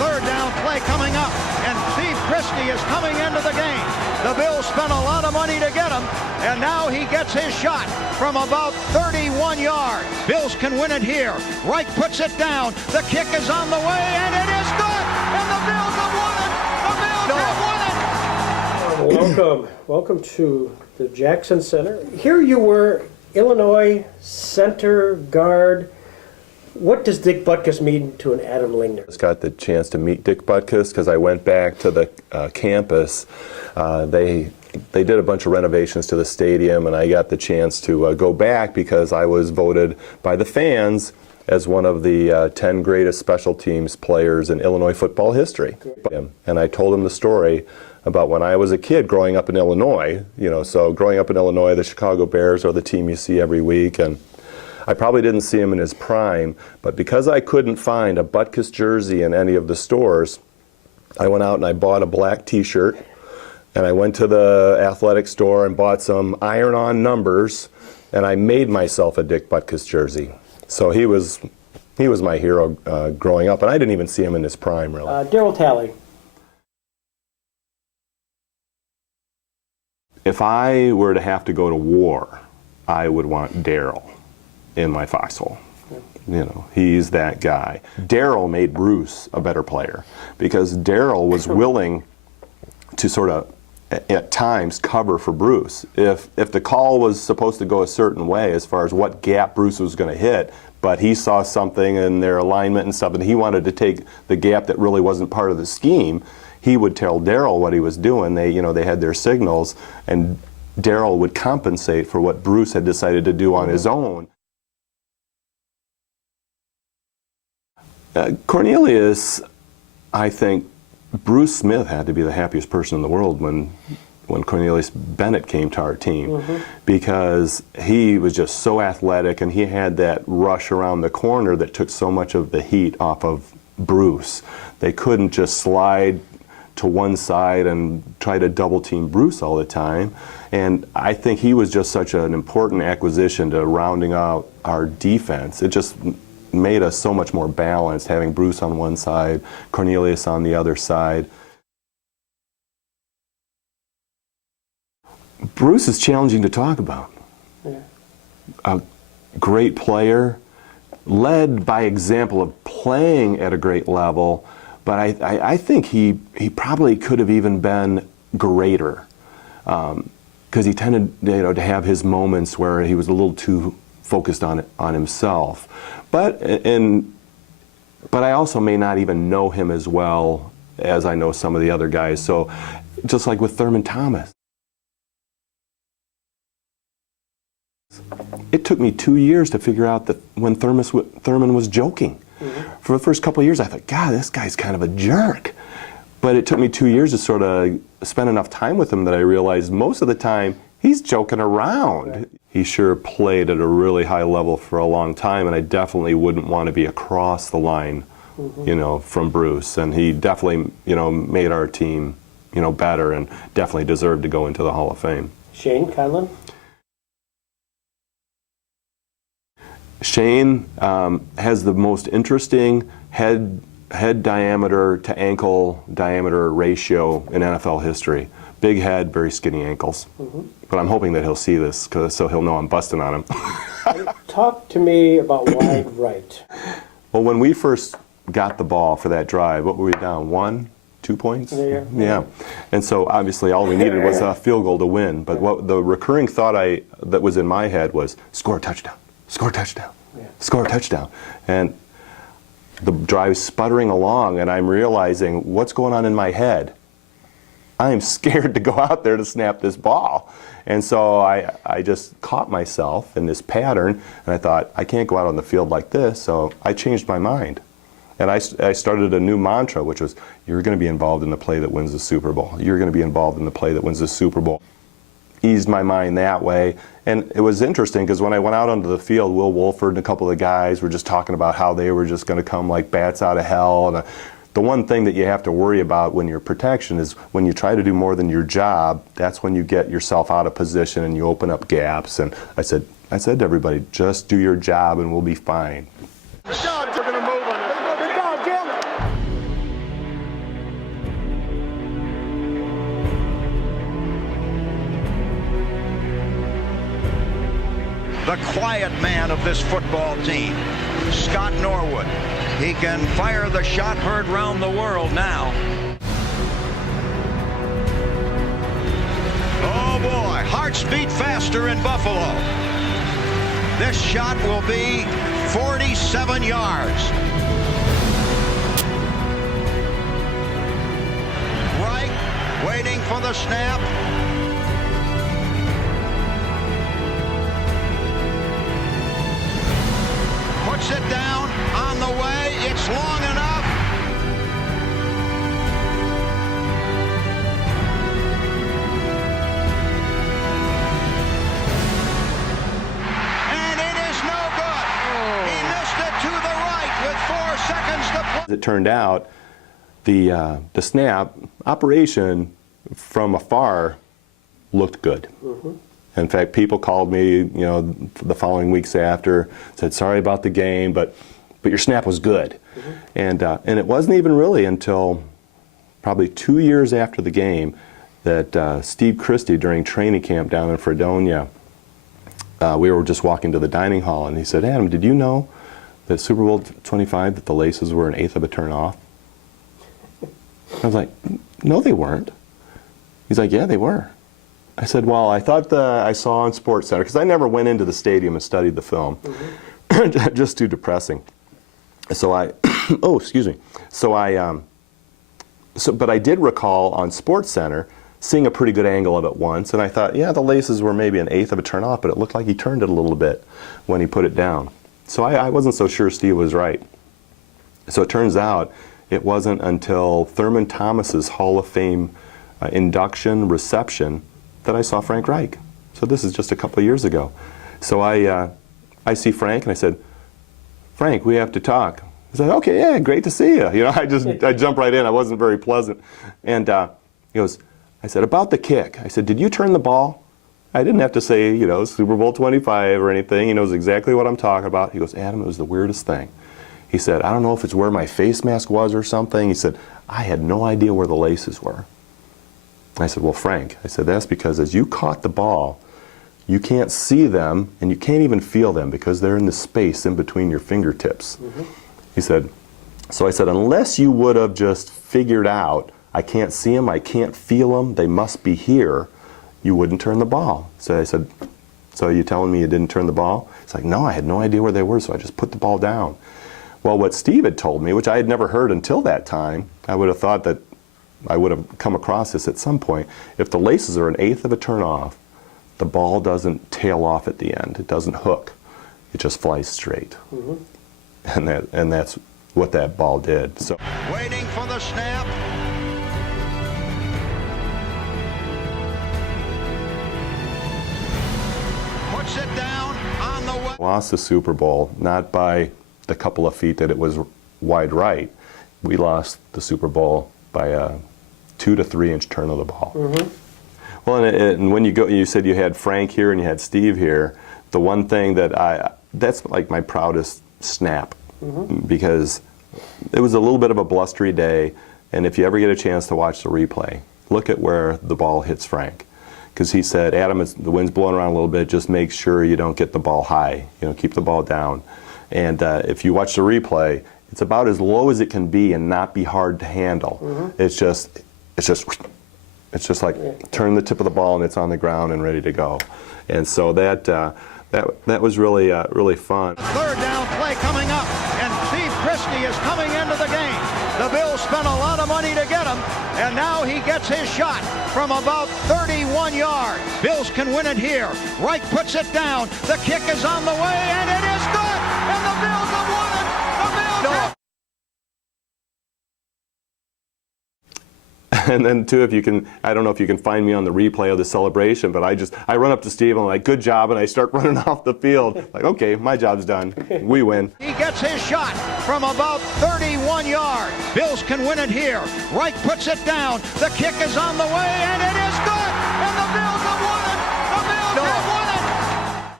third down play coming up, and Steve Christie is coming into the game. The Bills spent a lot of money to get him, and now he gets his shot from about 31 yards. Bills can win it here. Reich puts it down. The kick is on the way, and it is good. And the Bills have won it. The Bills have won it. Welcome to the Jackson Center. Here you were, Illinois center guard. What does Dick Butkus mean to an Adam Lingner? I just got the chance to meet Dick Butkus because I went back to the campus. They did a bunch of renovations to the stadium, and I got the chance to go back because I was voted by the fans as one of the 10 greatest special teams players in Illinois football history. And I told him the story about when I was a kid growing up in Illinois. So growing up in Illinois, the Chicago Bears are the team you see every week, and I probably didn't see him in his prime, but because I couldn't find a Butkus jersey in any of the stores, I went out and I bought a black t-shirt, and I went to the athletic store and bought some iron-on numbers, and I made myself a Dick Butkus jersey. So he was my hero growing up, and I didn't even see him in his prime, really. Darryl Talley. If I were to have to go to war, I would want Darryl in my foxhole. He's that guy. Darryl made Bruce a better player because Darryl was willing to sort of, at times, cover for Bruce. If the call was supposed to go a certain way as far as what gap Bruce was going to hit, but he saw something in their alignment and stuff, and he wanted to take the gap that really wasn't part of the scheme, he would tell Darryl what he was doing. They had their signals, and Darryl would compensate for what Bruce had decided to do on his own. Cornelius, I think Bruce Smith had to be the happiest person in the world when Cornelius Bennett came to our team, because he was just so athletic, and he had that rush around the corner that took so much of the heat off of Bruce. They couldn't just slide to one side and try to double team Bruce all the time, and I think he was just such an important acquisition to rounding out our defense. It just made us so much more balanced, having Bruce on one side, Cornelius on the other side. Bruce is challenging to talk about. Yeah. A great player, led by example of playing at a great level, but I think he probably could have even been greater, because he tended to have his moments where he was a little too focused on himself. But I also may not even know him as well as I know some of the other guys. So just like with Thurman Thomas, it took me 2 years to figure out that when Thurman was joking. For the first couple of years, I thought, God, this guy's kind of a jerk. But it took me 2 years to sort of spend enough time with him that I realized most of the time he's joking around. He sure played at a really high level for a long time, and I definitely wouldn't want to be across the line, from Bruce. And he definitely, made our team, better, and definitely deserved to go into the Hall of Fame. Shane Conlon? Shane has the most interesting head diameter to ankle diameter ratio in NFL history. Big head, very skinny ankles. But I'm hoping that he'll see this, so he'll know I'm busting on him. Talk to me about wide right. Well, when we first got the ball for that drive, what were we down? 1, 2 points? Yeah. And so obviously all we needed was a field goal to win. But what the recurring thought that was in my head was, score a touchdown, score a touchdown, score a touchdown. And the drive's sputtering along, and I'm realizing what's going on in my head. I'm scared to go out there to snap this ball. And so I just caught myself in this pattern, and I thought, I can't go out on the field like this, so I changed my mind. And I started a new mantra, which was, you're going to be involved in the play that wins the Super Bowl. You're going to be involved in the play that wins the Super Bowl. Eased my mind that way. And it was interesting, because when I went out onto the field, Will Wolford and a couple of the guys were just talking about how they were just going to come like bats out of hell. And the one thing that you have to worry about when you're protection is when you try to do more than your job, that's when you get yourself out of position and you open up gaps. And I said to everybody, just do your job and we'll be fine. Good job, you're going to move on it. Good job, Jim. the quiet man of this football team, Scott Norwood. He can fire the shot heard round the world now. Oh boy, hearts beat faster in Buffalo. This shot will be 47 yards. Reich waiting for the snap. Puts it down on the way. It's long enough. And it is no good. He missed it to the right with 4 seconds to play. As it turned out, the snap operation from afar looked good. In fact, people called me, you know, the following weeks after, said, sorry about the game, but your snap was good. And it wasn't even really until probably 2 years after the game that Steve Christie, during training camp down in Fredonia, we were just walking to the dining hall, and he said, Adam, did you know that Super Bowl 25, that the laces were an eighth of a turn off? I was like, no, they weren't. He's like, yeah, they were. I said, well, I thought I saw on Sports Center, because I never went into the stadium and studied the film. Just too depressing. So oh, excuse me. But I did recall on Sports Center seeing a pretty good angle of it once, and I thought, yeah, the laces were maybe an eighth of a turn off, but it looked like he turned it a little bit when he put it down. So I wasn't so sure Steve was right. So it turns out it wasn't until Thurman Thomas's Hall of Fame induction reception that I saw Frank Reich. So this is just a couple of years ago. So I see Frank, and I said, Frank, we have to talk. He said, okay, yeah, great to see you. You know, I jumped right in. I wasn't very pleasant. And he goes, I said, about the kick. I said, did you turn the ball? I didn't have to say, you know, Super Bowl 25 or anything. He knows exactly what I'm talking about. He goes, Adam, it was the weirdest thing. He said, I don't know if it's where my face mask was or something. He said, I had no idea where the laces were. I said, well, Frank, I said, that's because as you caught the ball, you can't see them and you can't even feel them because they're in the space in between your fingertips. He said, so I said, unless you would have just figured out, I can't see them, I can't feel them, they must be here, you wouldn't turn the ball. So I said, so are you telling me you didn't turn the ball? It's like, no, I had no idea where they were, so I just put the ball down. Well, what Steve had told me, which I had never heard until that time, I would have thought that I would have come across this at some point. If the laces are an eighth of a turn off, the ball doesn't tail off at the end. It doesn't hook. It just flies straight. And that's what that ball did. So waiting for the snap. Puts it down on the way. Lost the Super Bowl, not by the couple of feet that it was wide right. We lost the Super Bowl by a 2 to 3 inch turn of the ball. Well, and when you said you had Frank here and you had Steve here, the one thing that's like my proudest snap, because it was a little bit of a blustery day, and if you ever get a chance to watch the replay, look at where the ball hits Frank. Because he said, Adam, the wind's blowing around a little bit, just make sure you don't get the ball high, you know, keep the ball down. And if you watch the replay, it's about as low as it can be and not be hard to handle. It's just like turn the tip of the ball and it's on the ground and ready to go. And so that was really really fun. Third down play coming up, and Steve Christie is coming into the game. The Bills spent a lot of money to get him, and now he gets his shot from about 31 yards. Bills can win it here. Reich puts it down. The kick is on the way, and it is good. And the Bills have won it. The Bills have... And then too, if you can, I don't know if you can find me on the replay of the celebration, but I run up to Steve and I'm like, good job, and I start running off the field. Like, okay, my job's done. We win. He gets his shot from about 31 yards. Bills can win it here. Reich puts it down. The kick is on the way, and it is good.